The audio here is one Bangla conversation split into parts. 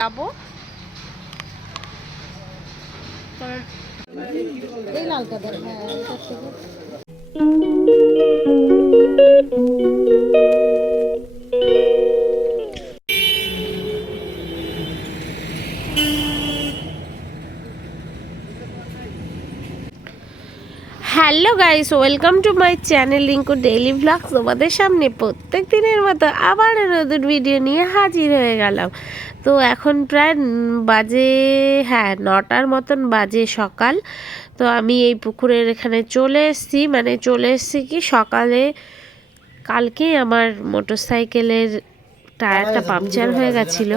যাব। এই লালটা হ্যাঁ hello guys, welcome to my channel Linku daily vlog. তোমাদের সামনে প্রত্যেক দিনের মতো আবার নতুন ভিডিও নিয়ে হাজির হয়ে গেলাম। তো এখন প্রায় বাজে হ্যাঁ নটার মতন বাজে সকাল। তো আমি এই পুকুরের এখানে চলে এসেছি। মানে চলে এসেছি কি, সকালে কালকে আমার মোটর সাইকেলের টায়ারটা পাংচার হয়ে গেছিল।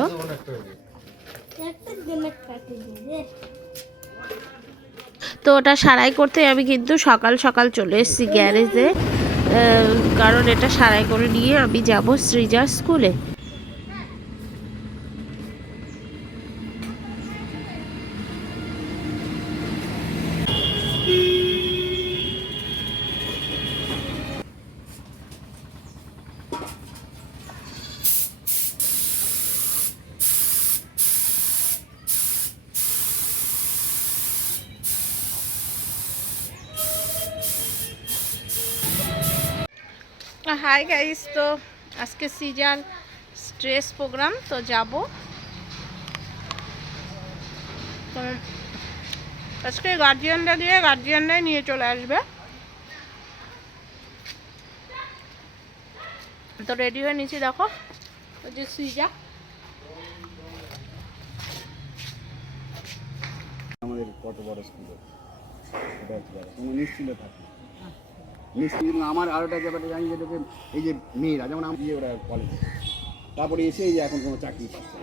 তো ওটা সারাই করতে আমি কিন্তু সকাল সকাল চলে এসেছি গ্যারেজে। কারণ এটা সারাই করে নিয়ে আমি যাব সৃজা স্কুলে। হাই গাইস তো আজকে সিজার স্ট্রেস প্রোগ্রাম, তো যাব। আজকে গার্জিয়ানরা দিয়ে গার্জিয়ানরাই নিয়ে চলে আসবে। তো রেডি হয়ে নিয়েছি দেখো যে সিজা। আমাদের কত বড় স্কুল কোনো নিশ্চিন্ত থাকে। নিশ্চিন্ত আমার আরও একটা ব্যাপারটা জানি যে লোকে এই যে মেয়েরা, যেমন আমি ওরা কলেজ তারপরে এসে এই যে এখন কোনো চাকরি পাচ্ছে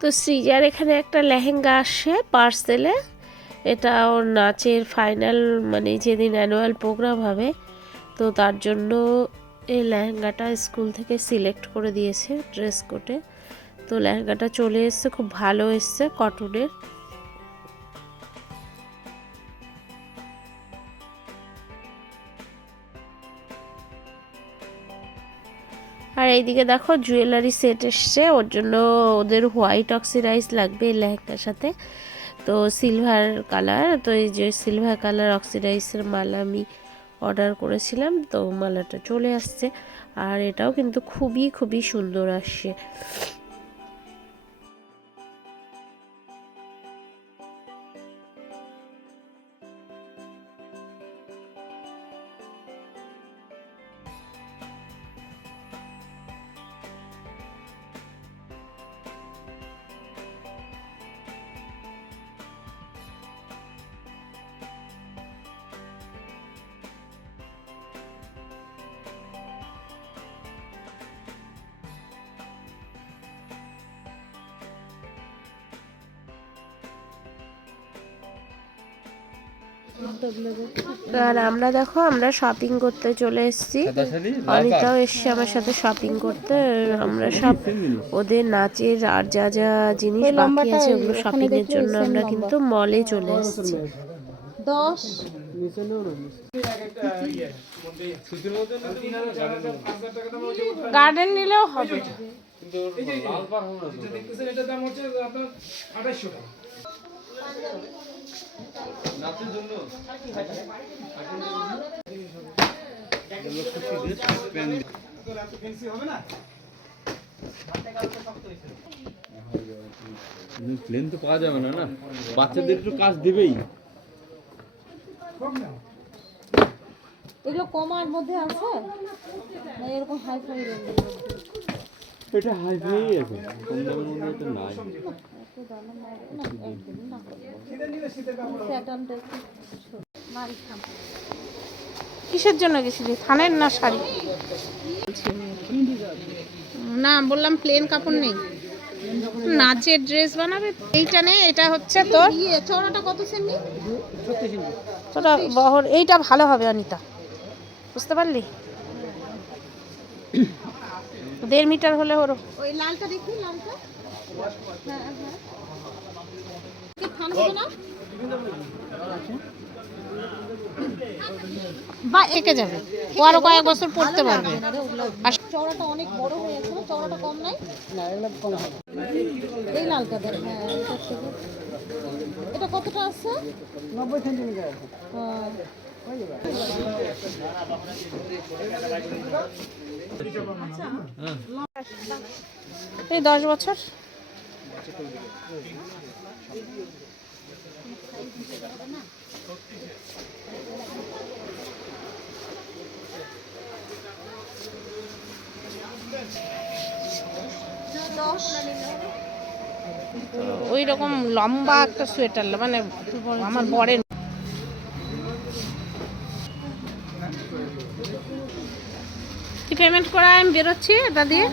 তো সৃজার এখানে একটা লেহেঙ্গা আসে পার্সেলে। এটা ওর নাচের ফাইনাল মানে যেদিন অ্যানুয়াল প্রোগ্রাম হবে, তো তার জন্য এই লেহেঙ্গাটা স্কুল থেকে সিলেক্ট করে দিয়েছে ড্রেস কোডে। তো লেহেঙ্গাটা চলে এসছে, খুব ভালো এসছে, কটনের। এইদিকে দেখো জুয়েলারি সেট এসছে, ওর জন্য ওদের হোয়াইট অক্সিডাইজ লাগবে লেহেঙ্গার সাথে। তো সিলভার কালার তো এই যে সিলভার কালার অক্সিডাইজের মালা আমি অর্ডার করেছিলাম, তো মালাটা চলে আসছে। আর এটাও কিন্তু খুবই খুবই সুন্দর আসছে। আর আমরা দেখো আমরা শপিং করতে চলে এসেছি। অনিতাও এসছে আমার সাথে শপিং করতে। আমরা সব ওদের নাচের আর যা যা জিনিস বাকি আছে ওগুলো শপিং এর জন্য আমরা কিন্তু মলে চলে এসেছি। দশ। গার্ডেন নিলেও হবে। এটার দাম হচ্ছে আপনার আঠাইশশো টাকা। প্লেন তো পাওয়া যাবে না না? বাচ্চাদের একটু কাজ দেবেই। এগুলো কমার মধ্যে আছে? না এরকম হাই ফাই এটা হাই ফাই আছে। কম দামের মধ্যে তো নাই। কিসের জন্য গেছিলি? থানের না শাড়ি? না বললাম প্লেন কাপড় নেই। নাচের ড্রেস বানাবে? এইটা নেই এটা হচ্ছে তোর ইয়ে চওড়াটা কত সেমি? তোরা বহর এইটা ভালো হবে অনিতা। বুঝতে পারলি? দেড় মিটার হলে ওর ওই লালটা দেখি লালটা। হ্যাঁ হ্যাঁ বা এঁকে যাবে। ও আরও কয়েক বছর পড়তে পারবে। আর চওড়াটা অনেক বড় হয়ে গেছে চওড়াটা কম নাই? এই লালটা দেখ হ্যাঁ এটা কতটা আছে? নব্বই সেন্টিমিটার এই দশ বছর? ওই রকম লম্বা একটা সোয়েটার মানে আমার বরের কি পেমেন্ট করা আমি বেরোচ্ছি? এটা দিয়ে?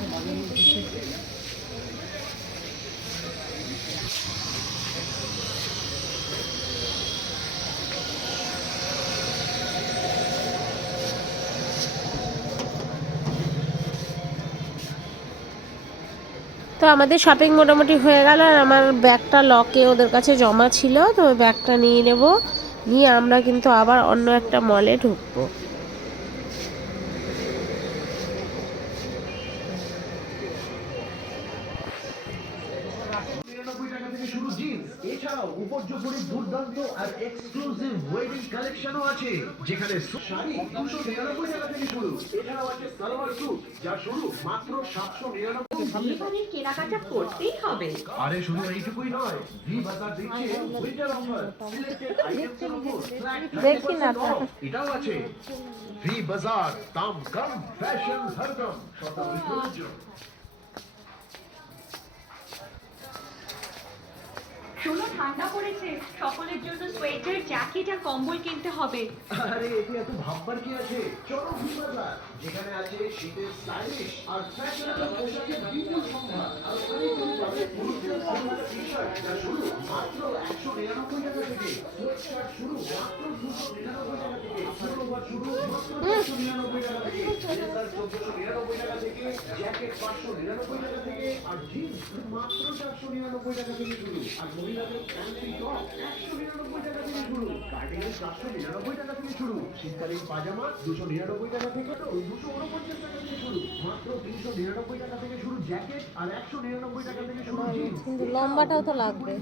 আমাদের শপিং মোটামুটি হয়ে গেল আর আমার ব্যাগটা লকে ওদের কাছে জমা ছিল, তো ব্যাগটা নিয়ে নেব। নিয়ে আমরা কিন্তু আবার অন্য একটা মলে ঢুকবো। আছে যেখানে শাড়ি দুশো নিরানব্বই টাকা থেকে শুরু। এছাড়াও আছে সালোয়ার স্যুট যা শুরু মাত্র সাতশো নিরানব্বই। এবারে কেনাকাটা করতেই হবে। আরে শুধু এইটুকুই নয় ভি বাজার দিচ্ছে উইন্টার অফার সিলেক্টেড আইটেমসের উপর দেখি না এটাও আছে। ভি বাজার দাম কম ফ্যাশন হরদম শতাব্দী শোনো ঠান্ডা পড়েছে, সকলের জন্য সোয়েটার জ্যাকেট আর কম্বল কিনতে হবে। আরে, এতে এত ভাববার কি আছে? চলো বাজার যেখানে আছে শীতের স্টাইলিশ আর ফ্যাশনেবল পোশাকের বিপুল সম্ভার। আর ওখানেই তুমি পাবে পুরুষদের সালোয়ার টি-শার্ট যা শুরু মাত্র একশো নিরানব্বই টাকা থেকে। শার্ট শুরু মাত্র দুশো নিরানব্বই টাকা থেকে। পুরোবার শুরু মাত্র চারশো নিরানব্বই টাকা থেকে। ব্লেজার চোদ্দশো নিরানব্বই টাকা থেকে। জ্যাকেট পাঁচশো নিরানব্বই টাকা থেকে। আর জিন্স মাত্র চারশো নিরানব্বই টাকা থেকে শুরু। আর মহিলাদের প্যান্টি টপ একশো নিরানব্বই টাকা থেকে শুরু। কার্ডিগান চারশো নিরানব্বই টাকা থেকে শুরু। শীতকালীন পাজামা দুশো নিরানব্বই টাকা থেকে। দুশো টাকা থেকে শুরু মাত্র তিনশো নিরানব্বই টাকা থেকে শুরু জ্যাকেট আর একশো নিরানব্বই টাকা থেকে শুরু জিন্স। কিন্তু লম্বাটাও তো লাগবে।